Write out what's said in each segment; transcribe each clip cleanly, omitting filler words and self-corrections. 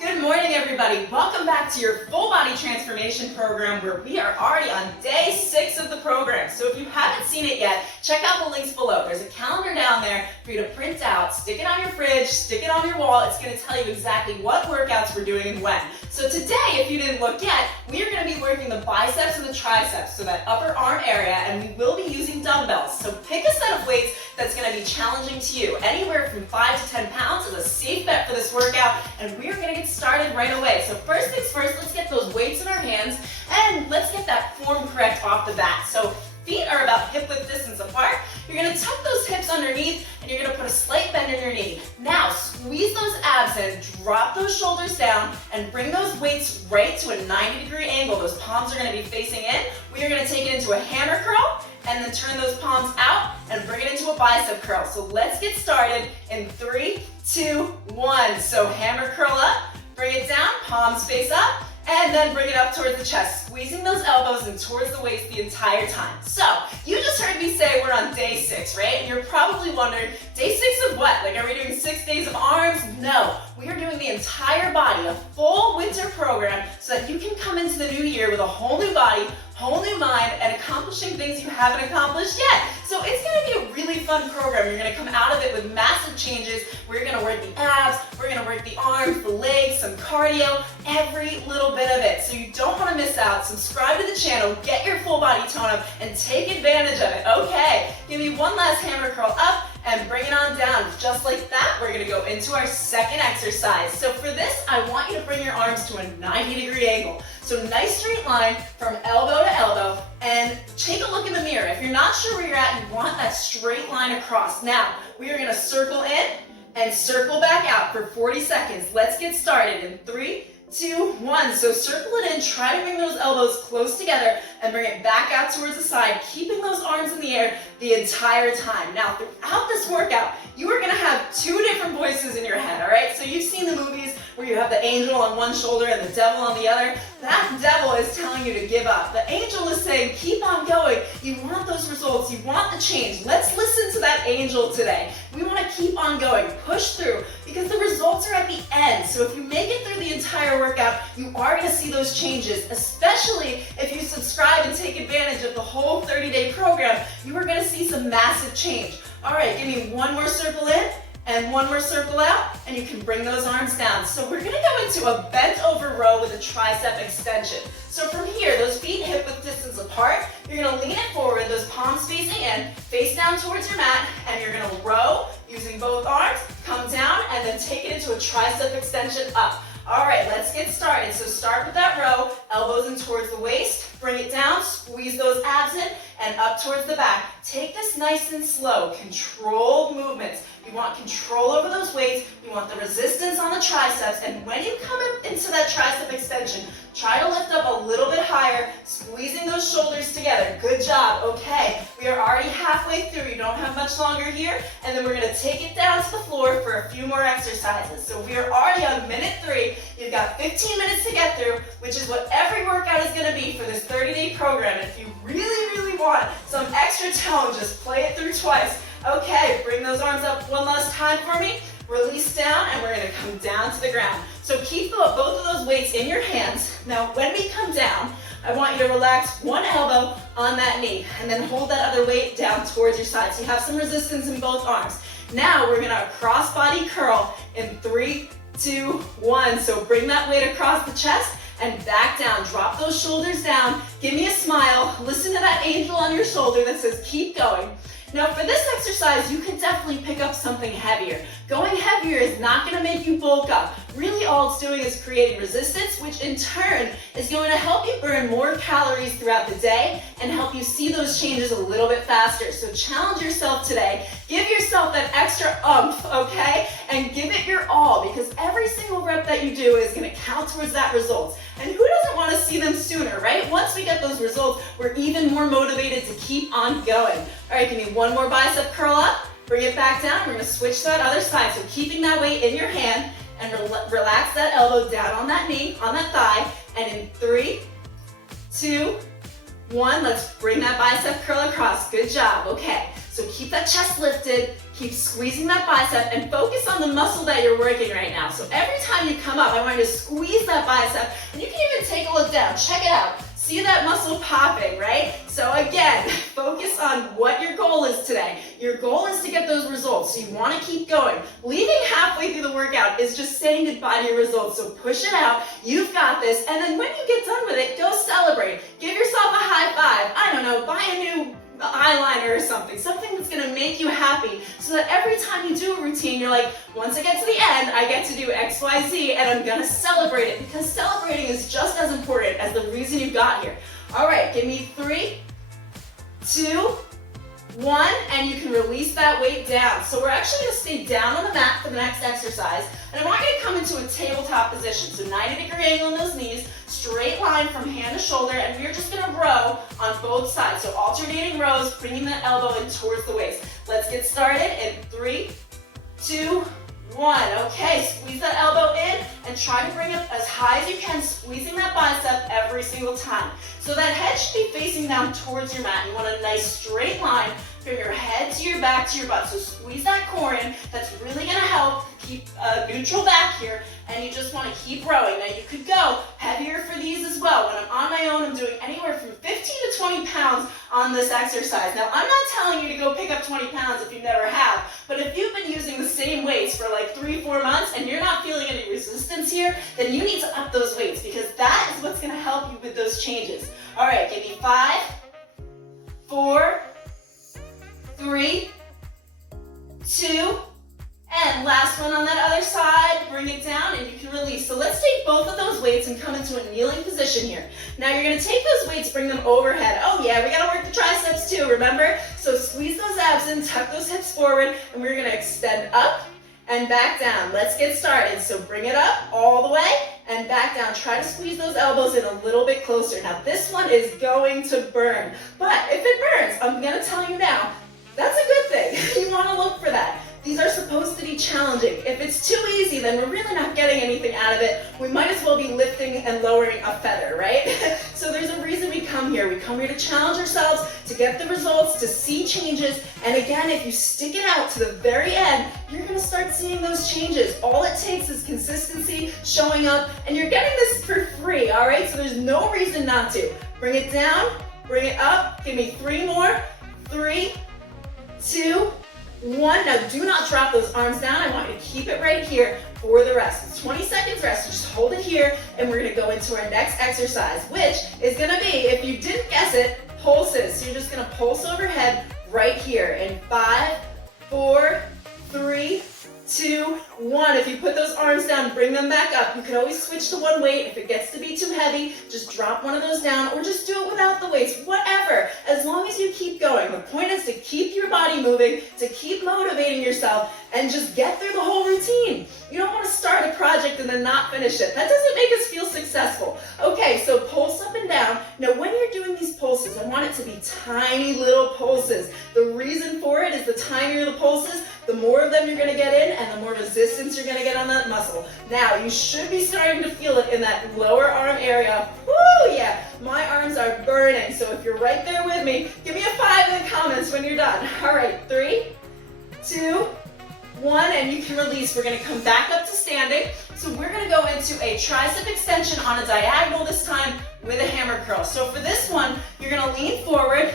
Good morning, everybody. Welcome back to your full body transformation program where we are already on day 6 of the program. So if you haven't seen it yet, check out the links below. There's a calendar down there for you to print out, stick it on your fridge, stick it on your wall. It's going to tell you exactly what workouts we're doing and when. So today, if you didn't look yet, we are going to be working the biceps and the triceps, so that upper arm area, and we will be using dumbbells. So pick a set of weights that's going to be challenging to you. Anywhere from 5 to 10 pounds is a safe bet for this workout, and we're going to get started right away. So first things first, let's get those weights in our hands, and let's get that form correct off the bat. So feet are about hip-width distance apart. You're going to tuck those hips underneath, and you're going to put a slight bend in your knee. Now, squeeze those abs in, drop those shoulders down, and bring those weights right to a 90-degree angle. Those palms are going to be facing in. We are going to take it into a hammer curl, and then turn those palms out and bring it into a bicep curl. So let's get started in 3, 2, 1. So hammer curl up, bring it down, palms face up, and then bring it up towards the chest, squeezing those elbows in towards the waist the entire time. So, you just heard me say we're on day 6, right? And you're probably wondering, day 6 of what? Like, are we doing 6 days of arms? No, we are doing the entire body, a full winter program, so that you can come into the new year with a whole new body, whole new mind, and accomplishing things you haven't accomplished yet. So it's going to be a really fun program. You're going to come out of it with massive changes. We're going to work the abs, we're going to work the arms, the legs, some cardio, every little bit of it. So you don't want to miss out. Subscribe to the channel, get your full body tone up, and take advantage of it. Okay, give me one last hammer curl up, and bring it on down. Just like that, we're going to go into our second exercise. So for this, I want you to bring your arms to a 90-degree angle. So nice straight line from elbow to elbow, and take a look in the mirror. If you're not sure where you're at, you want that straight line across. Now, we are going to circle in and circle back out for 40 seconds. Let's get started in 3, 2, 1. So circle it in, try to bring those elbows close together and bring it back out towards the side, keeping those arms in the air the entire time. Now, throughout this workout, you are going to have 2 different voices in your head, all right? So you've seen the movies where you have the angel on one shoulder and the devil on the other. That devil is telling you to give up. The angel is saying, keep on going. You want those results. You want the change. Let's listen to that angel today. We want to keep on going, push through, because the results are at the end. So if you make it through the entire workout, you are going to see those changes, especially if you subscribe and take advantage of the whole 30-day program. You are going to see some massive change. All right, give me one more circle in and one more circle out, and you can bring those arms down. So we're going to go into a bent over row with a tricep extension. So from here, those feet hip width distance apart, you're going to lean it forward, those palms facing in, face down towards your mat, and you're going to row using both arms, come down, and then take it into a tricep extension up. All right, let's get started. So start with that row, elbows in towards the waist, bring it down, squeeze those abs in, and up towards the back. Take this nice and slow, controlled movements. You want control over those weights, you want the resistance on the triceps, and when you come into that tricep extension, try to lift up a little bit higher, squeezing those shoulders together. Good job. Okay, we are already halfway through. You don't have much longer here, and then we're going to take it down to the floor for a few more exercises. So we are already on minute 3. You've got 15 minutes to get through, which is what every workout is going to be for this 30-day program. And if you really want some extra tone, just play it through twice. Okay, bring those arms up one last time for me. Release down, and we're going to come down to the ground. So keep both of those weights in your hands. Now, when we come down, I want you to relax one elbow on that knee, and then hold that other weight down towards your side. So you have some resistance in both arms. Now, we're going to cross-body curl in 3, 2, 1. So bring that weight across the chest and back down. Drop those shoulders down. Give me a smile. Listen to that angel on your shoulder that says, keep going. Now for this exercise, you can definitely pick up something heavier. Going heavier is not going to make you bulk up. Really all it's doing is creating resistance, which in turn is going to help you burn more calories throughout the day and help you see those changes a little bit faster. So challenge yourself today. Give yourself that extra oomph, okay? And give it your all, because every single rep that you do is going to count towards that result. And who doesn't want to see them sooner, right? Once we get those results, we're even more motivated to keep on going. All right, give me one more bicep curl up. Bring it back down. We're going to switch to that other side. So keeping that weight in your hand, and relax that elbow down on that knee, on that thigh. And in 3, 2, 1, let's bring that bicep curl across. Good job. Okay, so keep that chest lifted. Keep squeezing that bicep and focus on the muscle that you're working right now. So every time you come up, I want you to squeeze that bicep, and you can even take a look down. Check it out. See that muscle popping, right? So again, focus on what your goal is today. Your goal is to get those results, so you want to keep going. Leaving halfway through the workout is just saying goodbye to your results, so push it out. You've got this, and then when you get done with it, go celebrate. Give yourself a high five. I don't know, buy a new eyeliner or something that's going to make you happy, so that every time you do a routine, you're like, once I get to the end, I get to do X, Y, Z, and I'm going to celebrate it, because celebrating is just as important as the reason you got here. All right, give me 3, 2, 1, and you can release that weight down. So we're actually going to stay down on the mat for the next exercise, and I want you to come into a tabletop position. So 90-degree angle in those knees, straight line from hand to shoulder, and we're just going to row on both sides. So alternating rows, bringing the elbow in towards the waist. Let's get started in 3, 2, 1. Okay, squeeze that elbow in and try to bring it as high as you can, squeezing that bicep every single time. So that head should be facing down towards your mat. You want a nice straight line from your head to your back to your butt. So squeeze that core in. That's really going to help keep a neutral back here, and you just want to keep rowing. Now you could go heavier for these as well. When I'm on my own, I'm doing anywhere from 15 to 20 pounds on this exercise. Now I'm not telling you to go pick up 20 pounds if you never have, but if you've been using the same weights for like 3-4 months and you're not feeling any resistance here, then you need to up those weights, because that is what's going to help you with those changes. All right, give me 5, 4, 3, 2, and last one on that other side. Bring it down and you can release. So let's take both of those weights and come into a kneeling position here. Now you're going to take those weights, bring them overhead. Oh yeah, we got to work the triceps too, remember? So squeeze those abs in, tuck those hips forward, and we're going to extend up and back down. Let's get started. So bring it up all the way and back down. Try to squeeze those elbows in a little bit closer. Now this one is going to burn, but if it burns, I'm going to tell you now, that's a good thing. You want to look for that. These are supposed to be challenging. If it's too easy, then we're really not getting anything out of it. We might as well be lifting and lowering a feather, right? So there's a reason we come here. We come here to challenge ourselves, to get the results, to see changes. And again, if you stick it out to the very end, you're going to start seeing those changes. All it takes is consistency, showing up, and you're getting this for free, all right? So there's no reason not to. Bring it down, bring it up. Give me 3 more. 3, 2, 1. Now do not drop those arms down. I want you to keep it right here for the rest. It's 20 seconds rest. So just hold it here, and we're going to go into our next exercise, which is going to be, if you didn't guess it, pulses. So you're just going to pulse overhead right here in 5, 4, 3, 2, 1. If you put those arms down, bring them back up. You can always switch to one weight. If it gets to be too heavy, just drop one of those down, or just do it without the weights, whatever. As long as you keep going. The point is to keep your body moving, to keep motivating yourself, and just get through the whole routine. You don't want to start a project and then not finish it. That doesn't make us feel successful. Okay, so pulse up and down. Now when you're doing these pulses, I want it to be tiny little pulses. The reason for it is the tinier the pulses, the more of them you're going to get in, and the more resistance you're going to get on that muscle. Now, you should be starting to feel it in that lower arm area. Woo, yeah, my arms are burning. So if you're right there with me, give me a 5 in the comments when you're done. All right, 3, 2, 1, and you can release. We're going to come back up to standing. So we're going to go into a tricep extension on a diagonal this time with a hammer curl. So for this one, you're going to lean forward,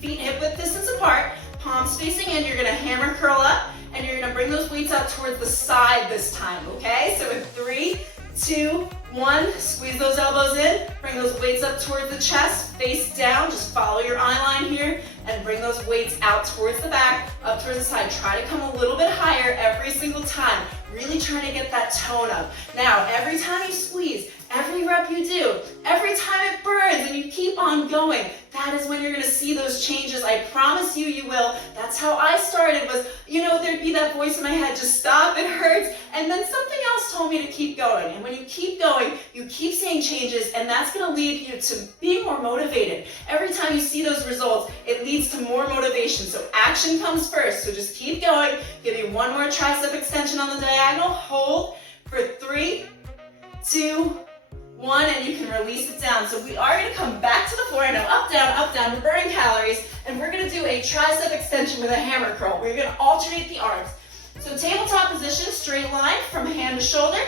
feet hip width distance apart, palms facing in. You're going to hammer curl up, and you're going to bring those weights out towards the side this time, okay? So in 3, 2, 1, squeeze those elbows in, bring those weights up towards the chest, face down, just follow your eye line here, and bring those weights out towards the back, up towards the side. Try to come a little bit higher every single time, really trying to get that tone up. Now, every time you squeeze, every rep you do, every time it burns and you keep on going, that is when you're going to see those changes. I promise you, you will. That's how I started, was, there'd be that voice in my head, just stop, it hurts, and then something else told me to keep going. And when you keep going, you keep seeing changes, and that's going to lead you to being more motivated. Every time you see those results, it leads to more motivation. So action comes first. So just keep going. Give me one more tricep extension on the diagonal. Hold for 3, 2, 1, and you can release it down. So we are gonna come back to the floor. I know, up, down, we're burning calories, and we're gonna do a tricep extension with a hammer curl. We're gonna alternate the arms. So tabletop position, straight line from hand to shoulder,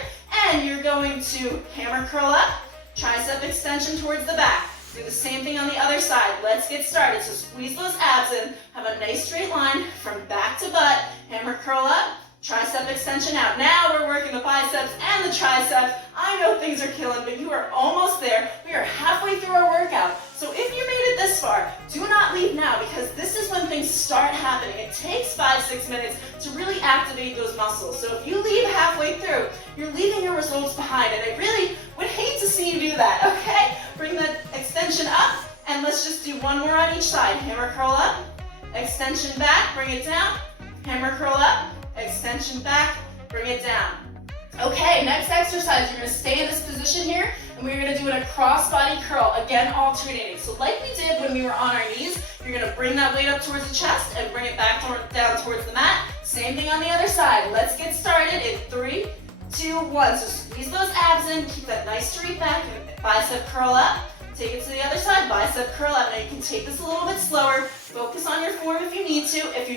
and you're going to hammer curl up, tricep extension towards the back. Do the same thing on the other side. Let's get started. So squeeze those abs in, have a nice straight line from back to butt, hammer curl up, tricep extension out. Now we're working the biceps and the triceps. I know things are killing, but you are almost there. We are halfway through our workout. So if you made it this far, do not leave now, because this is when things start happening. It takes 5-6 minutes to really activate those muscles. So if you leave halfway through, you're leaving your results behind, and I really would hate to see you do that, okay? Bring the extension up, and let's just do one more on each side. Hammer curl up, extension back, bring it down, hammer curl up, extension back, bring it down. Okay, next exercise, you're gonna stay in this position here, and we're gonna do a cross-body curl, again, alternating. So like we did when we were on our knees, you're gonna bring that weight up towards the chest and bring it back down towards the mat. Same thing on the other side. Let's get started in 3, 2, 1. So squeeze those abs in, keep that nice straight back, and bicep curl up. Take it to the other side, bicep curl up. Now you can take this a little bit slower. Focus on your form if you need to. If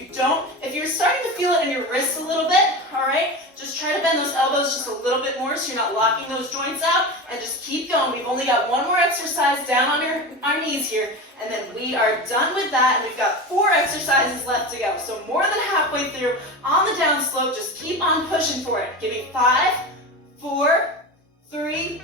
you're starting to feel it in your wrists a little bit, all right, just try to bend those elbows just a little bit more so you're not locking those joints out, and just keep going. We've only got one more exercise down on our knees here, and then we are done with that, and we've got 4 exercises left to go. So more than halfway through on the down slope, just keep on pushing for it. Give me 5, 4, 3,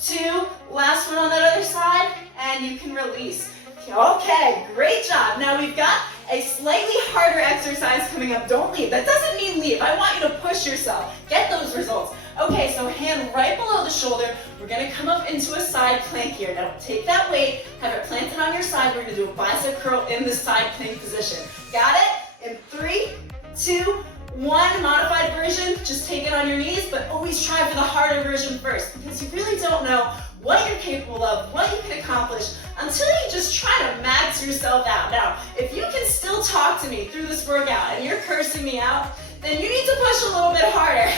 2, last one on that other side, and you can release. Okay, great job. Now we've got a slightly harder exercise coming up. Don't leave. That doesn't mean leave. I want you to push yourself. Get those results. Okay, so hand right below the shoulder. We're gonna come up into a side plank here. Now take that weight, have it planted on your side. We're gonna do a bicep curl in the side plank position. Got it? In 3, 2, 1, modified version, just take it on your knees, but always try for the harder version first, because you really don't know what you're capable of, what you can accomplish, until you just try to max yourself out. Now, if you can still talk to me through this workout and you're cursing me out, then you need to push a little bit harder.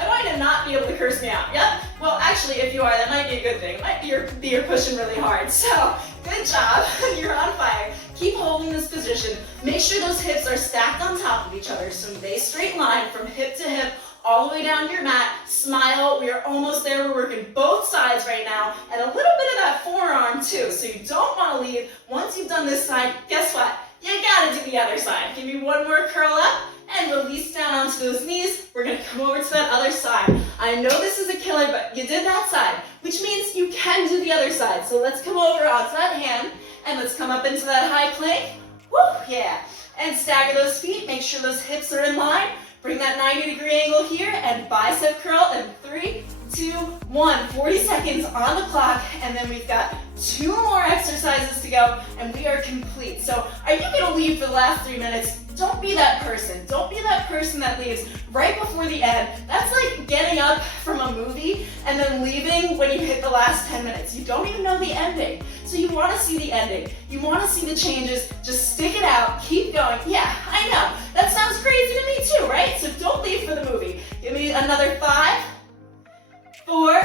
I want you to not be able to curse me out. Yep. Well, actually, if you are, that might be a good thing. It might be you're pushing really hard. So, good job. You're on fire. Keep holding this position. Make sure those hips are stacked on top of each other, so they straight line from hip to hip, all the way down to your mat. Smile. We are almost there. We're working both sides right now, and a little bit of that forearm too. So you don't want to leave. Once you've done this side, guess what? You gotta do the other side. Give me one more curl up and release down onto those knees. We're gonna come over to that other side. I know this is a killer, but you did that side, which means you can do the other side. So let's come over onto that hand, and let's come up into that high plank. Woo, yeah. And stagger those feet. Make sure those hips are in line. Bring that 90-degree angle here, and bicep curl in 3, 2, 1. 40 seconds on the clock, and then we've got 2 more exercises to go, and we are complete. So are you gonna leave for the last 3 minutes? Don't be that person. Don't be that person that leaves right before the end. That's like getting up from a movie and then leaving when you hit the last 10 minutes. You don't even know the ending. So you want to see the ending. You want to see the changes. Just stick it out. Keep going. Yeah, I know. That sounds crazy to me too, right? So don't leave for the movie. Give me another 5, 4,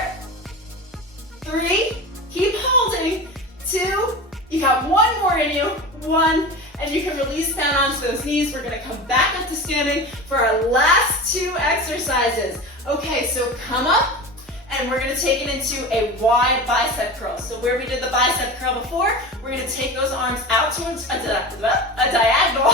3, keep holding, 2, you got 1 more in you, 1, and you can release down onto those knees. We're gonna come back up to standing for our last 2 exercises. Okay, so come up, and we're gonna take it into a wide bicep curl. So where we did the bicep curl before, we're gonna take those arms out towards a diagonal,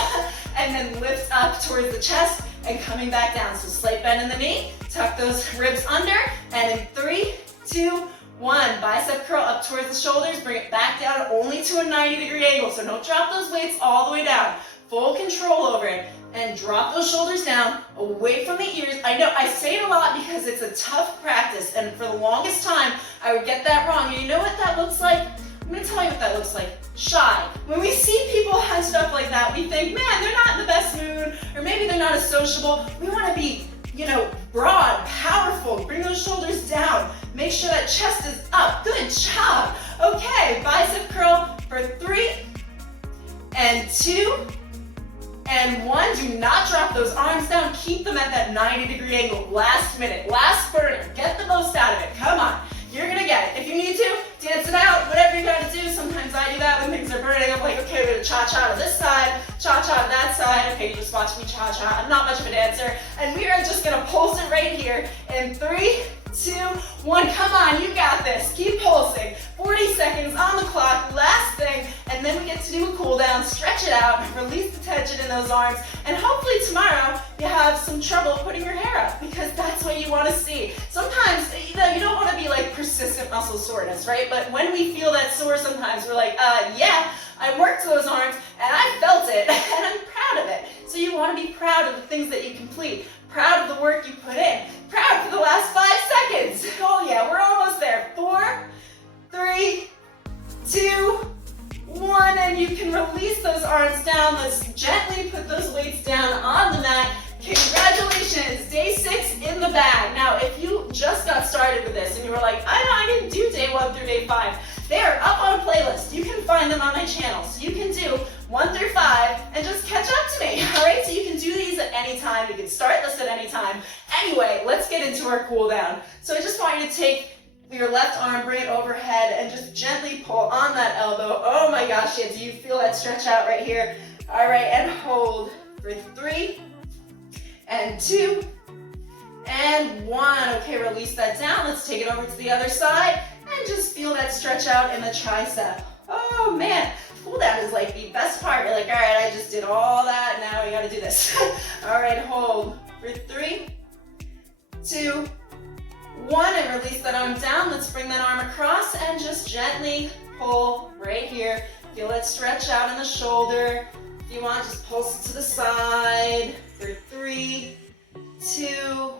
and then lift up towards the chest, and coming back down. So slight bend in the knee, tuck those ribs under, and in 3, 2, 1, bicep curl up towards the shoulders, bring it back down only to a 90-degree angle, so don't drop those weights all the way down. Full control over it, and drop those shoulders down, away from the ears. I know, I say it a lot because it's a tough practice, and for the longest time, I would get that wrong. And you know what that looks like? I'm gonna tell you what that looks like. Shy. When we see people and stuff like that, we think, man, they're not in the best mood, or maybe they're not as sociable. We wanna be, broad, powerful. Bring those shoulders down. Make sure that chest is up. Good job. Okay, bicep curl for 3, and 2, and 1. Do not drop those arms down. Keep them at that 90-degree angle. Last minute, last burner. Get the most out of it. Come on. you're gonna get it. If you need to, dance it out, whatever you gotta do. Sometimes I do that when things are burning. I'm like, okay, we're gonna cha-cha to this side, cha-cha to that side. Okay, you just watch me cha-cha. I'm not much of a dancer. And we are just gonna pulse it right here in 3, 2, 1. Come on, you got this. Keep pulsing. 40 seconds on the clock, last thing, and then we get to do a cool down, stretch it out, release the tension in those arms, and hopefully tomorrow you have some trouble putting your hair up, because that's what you want to see. Sometimes, you don't want to be like persistent muscle soreness, right? But when we feel that sore, sometimes we're like, yeah, I worked those arms and I felt it and I'm proud of it. So you want to be proud of the things that you complete, proud of the work you put in, proud for the last 5 seconds. Oh yeah, we're almost there. 4, 3, 2, 1, and you can release those arms down. Let's gently put those weights down on the mat. Congratulations, day 6 in the bag. Now, if you just got started with this and you were like, I didn't do day 1 through day 5, they're up on a playlist. You can find them on my channel. So you can do 1 through 5 and just catch up to me, all right? So you can do these at any time. You can start this at any time. Anyway, let's get into our cool down. So I just want you to take your left arm, bring it overhead, and just gently pull on that elbow. Oh my gosh, yeah, do you feel that stretch out right here? All right, and hold for 3, and 2, and 1. Okay, release that down. Let's take it over to the other side, and just feel that stretch out in the tricep. Oh man, cool down is like the best part. You're like, all right, I just did all that, now we gotta do this. All right, hold for 3, 2, 1, and release that arm down. Let's bring that arm across and just gently pull right here. Feel that stretch out in the shoulder. If you want, just pulse it to the side for 3, 2,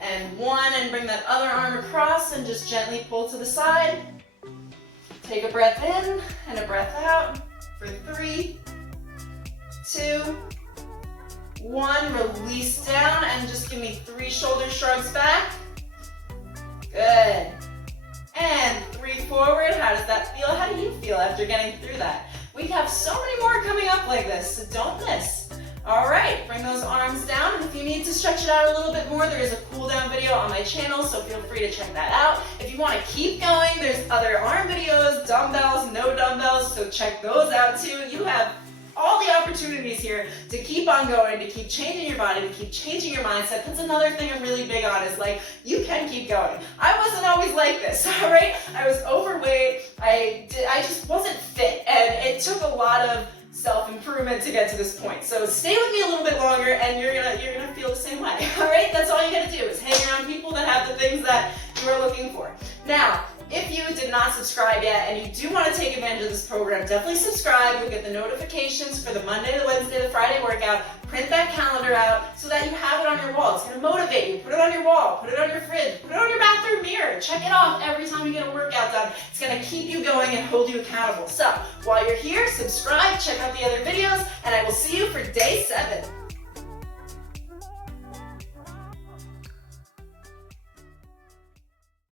and 1, and bring that other arm across and just gently pull to the side. Take a breath in and a breath out for 3, 2, 1. Release down and just give me 3 shoulder shrugs back. Good. And 3 forward. How does that feel? How do you feel after getting through that? We have so many more coming up like this, so don't miss. All right, bring those arms down. And if you need to stretch it out a little bit more, there is a cool down video on my channel, so feel free to check that out. If you want to keep going, there's other arm videos, dumbbells, no dumbbells, so check those out too. You have all the opportunities here to keep on going, to keep changing your body, to keep changing your mindset. That's another thing I'm really big on, is like, you can keep going. I wasn't always like this, all right? I was overweight, I just wasn't fit, and it took a lot of self-improvement to get to this point. So stay with me a little bit longer and you're gonna feel the same way, all right? That's all you gotta do, is hang around people that have the things that you are looking for. Now, if you did not subscribe yet and you do want to take advantage of this program, definitely subscribe. You'll get the notifications for the Monday, the Wednesday, the Friday workout. Print that calendar out so that you have it on your wall. It's going to motivate you. Put it on your wall. Put it on your fridge. Put it on your bathroom mirror. Check it off every time you get a workout done. It's going to keep you going and hold you accountable. So while you're here, subscribe, check out the other videos, and I will see you for day 7.